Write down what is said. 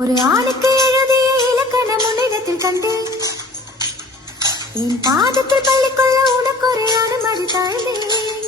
ஒரு ஆணுக்கு எழுதிய இலக்கணம் உன்னிடத்தில் கண்டு என் பாதத்தில் பள்ளிக்கொள்ள உனக்கு ஒரு அனுமதி தந்தேன்.